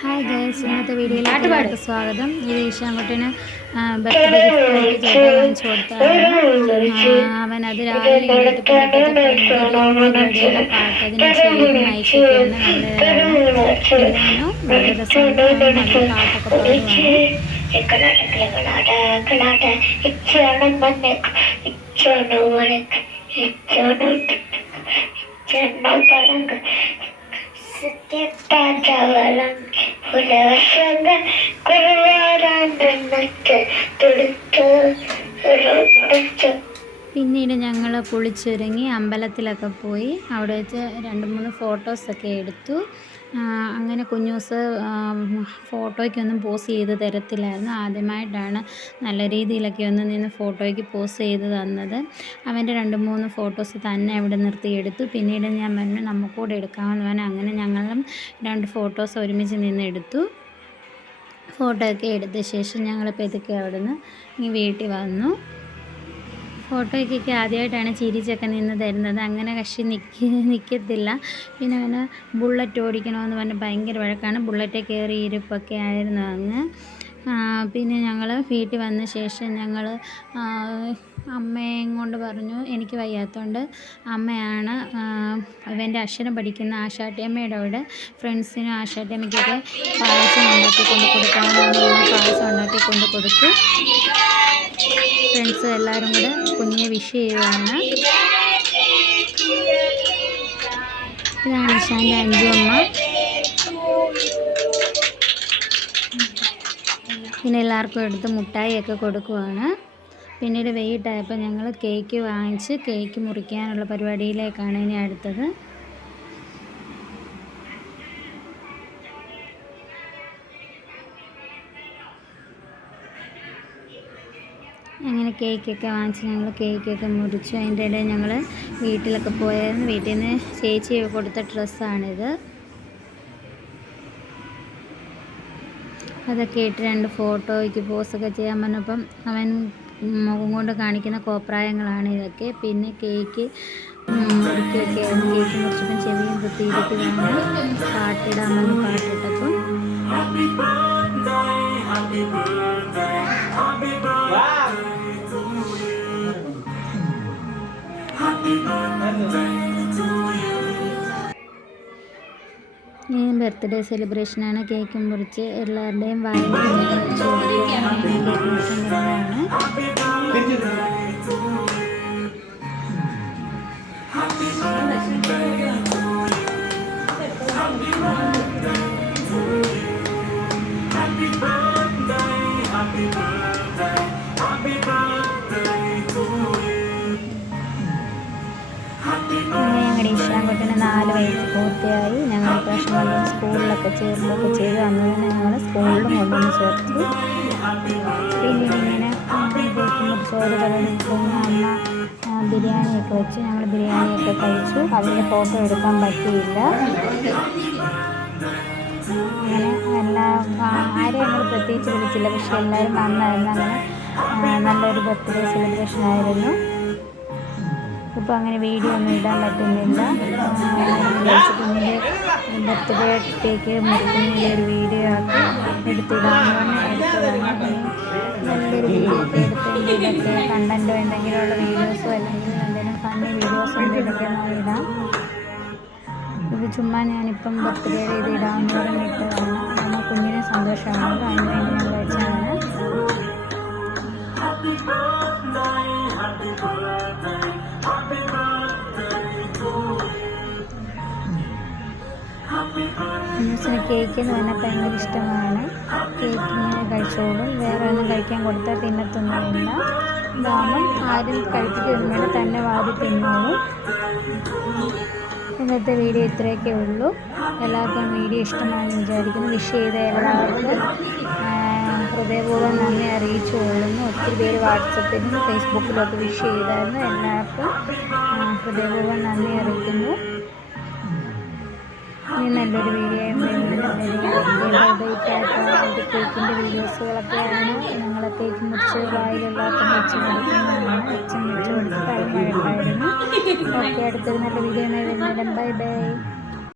Hi guys ഇന്നത്തെ വീഡിയോയിലേക്ക് സ്വാഗതം ഇത് ഈശാൻകുട്ടിന് ബർത്ത്ഡേ ഗിഫ്റ്റ് വാങ്ങിച്ചു അവൻ അത് രാവിലെ പാട്ട് അതിന് നല്ലതാണ് പിന്നീട് ഞങ്ങൾ കുളിച്ചൊരുങ്ങി അമ്പലത്തിലൊക്കെ പോയി. അവിടെ വെച്ച് രണ്ട് മൂന്ന് ഫോട്ടോസൊക്കെ എടുത്തു. അങ്ങനെ കുഞ്ഞൂസ് ഫോട്ടോയ്ക്കൊന്നും പോസ് ചെയ്ത് തരത്തില്ലായിരുന്നു. ആദ്യമായിട്ടാണ് നല്ല രീതിയിലൊക്കെ ഒന്ന് നിന്ന് ഫോട്ടോയ്ക്ക് പോസ് ചെയ്ത് തന്നത്. അവന്റെ രണ്ട് മൂന്ന് ഫോട്ടോസ് തന്നെ അവിടെ നിർത്തി എടുത്തു പിന്നീട് ഞാൻ പറഞ്ഞു നമുക്കൂടെ എടുക്കാമെന്ന് പറഞ്ഞു. അങ്ങനെ ഞങ്ങളും രണ്ട് ഫോട്ടോസ് ഒരുമിച്ച് നിന്ന് എടുത്തു. ഫോട്ടോ ഒക്കെ എടുത്ത ശേഷം ഞങ്ങൾ പെതുക്കെ അവിടെ നിന്ന് വീട്ടിൽ വന്നു. ഫോട്ടോയ്ക്കൊക്കെ ആദ്യമായിട്ടാണ് ചിരിച്ചൊക്കെ നിന്ന് തരുന്നത്. അങ്ങനെ കക്ഷി നിൽക്ക നിൽക്കത്തില്ല പിന്നെ അവന് ബുള്ളറ്റ് ഓടിക്കണമെന്ന് പറഞ്ഞ് ഭയങ്കര വഴക്കാണ്. ബുള്ളറ്റ് കയറി ഇരിപ്പൊക്കെ ആയിരുന്നു അങ്ങ്. പിന്നെ ഞങ്ങൾ വീട്ടിൽ വന്ന ശേഷം ഞങ്ങൾ അമ്മയും കൊണ്ട് പറഞ്ഞു എനിക്ക് വയ്യാത്തതുകൊണ്ട് അമ്മയാണ് അവന്റെ അക്ഷരം പഠിക്കുന്ന ആശാട്ടിയമ്മയുടെ അവിടെ ഫ്രണ്ട്സിനും ആശാട്ടിയമ്മയ്ക്കൊക്കെ പായസം ഉണ്ടാക്കി കൊണ്ട് കൊടുക്കാമെന്ന് പായസം ഉണ്ടാക്കി കൊണ്ട് കൊടുത്തു. ഫ്രണ്ട്സ് എല്ലാവരും കൂടെ കുഞ്ഞിനെ വിഷ് ചെയ്യുകയാണ് ഇതാണ് ഇഷാന്റെ അഞ്ചു അമ്മ. പിന്നെ എല്ലാവർക്കും എടുത്ത് മുട്ടായിയൊക്കെ കൊടുക്കുവാണ്. പിന്നീട് വൈകിട്ടായപ്പോൾ ഞങ്ങൾ കേക്ക് വാങ്ങിച്ച് കേക്ക് മുറിക്കാനുള്ള പരിപാടിയിലേക്കാണ് ഇനി അടുത്തത്. അങ്ങനെ കേക്കൊക്കെ വാങ്ങിച്ച് ഞങ്ങൾ കേക്കൊക്കെ മുറിച്ചു. അതിന്റെ ഇടയിൽ ഞങ്ങൾ വീട്ടിലൊക്കെ പോയായിരുന്നു വീട്ടിൽ നിന്ന് ചേച്ചി കൊടുത്ത ഡ്രസ്സാണിത്. അതൊക്കെ ഇട്ട് രണ്ട് ഫോട്ടോയ്ക്ക് പോസൊക്കെ ചെയ്യാൻ പറഞ്ഞപ്പം അവൻ മുഖം കൊണ്ട് കാണിക്കുന്ന കോപ്രായങ്ങളാണ് ഇതൊക്കെ. പിന്നെ കേക്ക് മുറിക്കൊക്കെ കേക്ക് മുറിച്ചപ്പം ചെവിയും കുത്തിയിരിക്കുകയാണ്. പാട്ടിടാമെന്ന് പാട്ടിട്ടപ്പം. ഈ ബർത്ത്ഡേ സെലിബ്രേഷനാണ് കേക്ക് മുറിച്ച് എല്ലാവരുടെയും വായിൽ പൂർത്തിയായി. ഞങ്ങൾ കൊണ്ടുവന്ന് സ്കൂളിലൊക്കെ ചേർന്നൊക്കെ ചെയ്ത്. അന്ന് തന്നെ ഞങ്ങൾ സ്കൂളിലും കൊണ്ടുവന്ന് ചേർത്തു. പിന്നെ ഇങ്ങനെ കേക്ക് ചോറ് കറിയും അമ്മ ബിരിയാണിയൊക്കെ വെച്ച് ഞങ്ങൾ ബിരിയാണിയൊക്കെ കഴിച്ചു. അതിന്റെ ഫോട്ടോ എടുക്കാൻ പറ്റിയില്ല. അങ്ങനെ എല്ലാ ആരെയും ഞങ്ങൾ പ്രത്യേകിച്ച് വിളിച്ചില്ല. പക്ഷെ എല്ലാവരും വന്നായിരുന്നു. അങ്ങനെ നല്ലൊരു ബർത്ത്ഡേ സെലിബ്രേഷൻ ആയിരുന്നു ഇപ്പോൾ അങ്ങനെ വീഡിയോ ഒന്നും ഇടാൻ പറ്റുന്നില്ല. കുഞ്ഞിന്റെ ബർത്ത്ഡേ കേക്ക് മുറിക്കുന്നതിന്റെ ഒരു വീഡിയോ ആക്കി എടുത്തിടാമെന്ന് നല്ലൊരു വീഡിയോ ഒക്കെ എടുത്തതിന്റെ ഇതൊക്കെ കണ്ടന്റോ എന്തെങ്കിലുമുള്ള വീഡിയോസോ അല്ലെങ്കിൽ എന്തെങ്കിലും ഫണ്ണി വീഡിയോസോ എന്തെങ്കിലുമൊക്കെ ഞാൻ ഇടാം. ഇത് ചുമ്മാ ഞാനിപ്പം ബർത്ത്ഡേ ഇത് ഇടാമെന്ന് പറഞ്ഞിട്ട് നമ്മൾ കുഞ്ഞിന് സന്തോഷമാണല്ലോ അതിന് വേണ്ടി ഞാൻ വെച്ചാണ് ന്യൂസിന് കേക്ക് എന്ന് പറഞ്ഞാൽ ഭയങ്കര ഇഷ്ടമാണ്. കേക്ക് ഇങ്ങനെ കഴിച്ചോളും. വേറെ ഒന്നും കഴിക്കാൻ കൊടുത്താൽ പിന്നെ തിന്നില്ല ഇതാകുമ്പം ആരും കഴിപ്പിക്കുന്നില്ല തന്നെ വാതി തിന്നോളും. ഇന്നത്തെ വീഡിയോ ഇത്രയൊക്കെ ഉള്ളൂ. എല്ലാവർക്കും വീഡിയോ ഇഷ്ടമാണെന്ന് വിചാരിക്കുന്നു. വിഷ് ചെയ്ത എല്ലാവർക്കും. ഹൃദയപൂർവം നന്ദി അറിയിച്ചു കൊള്ളുന്നു. ഒത്തിരി പേര് വാട്സപ്പിലും ഫേസ്ബുക്കിലും ഒക്കെ വിഷ് ചെയ്തായിരുന്നു. എല്ലാവർക്കും ഹൃദയപൂർവം നന്ദി അറിയിക്കുന്നു. ഇനി നല്ലൊരു വീഡിയോ എന്റെ കേക്കിന്റെ വീഡിയോസുകളൊക്കെയാണ് ഞങ്ങളെ കേക്ക് മുറിച്ച് വായിലെല്ലാവർക്കും വെച്ച് കൊടുക്കുന്നതാണ് അച്ഛൻ മുറിച്ച് കൊടുത്തിട്ട് അത് മഴക്കായിരുന്നു ഓക്കെ അടുത്തൊരു നല്ല വീഡിയോ വരുന്നതിലും ബൈ ബൈ.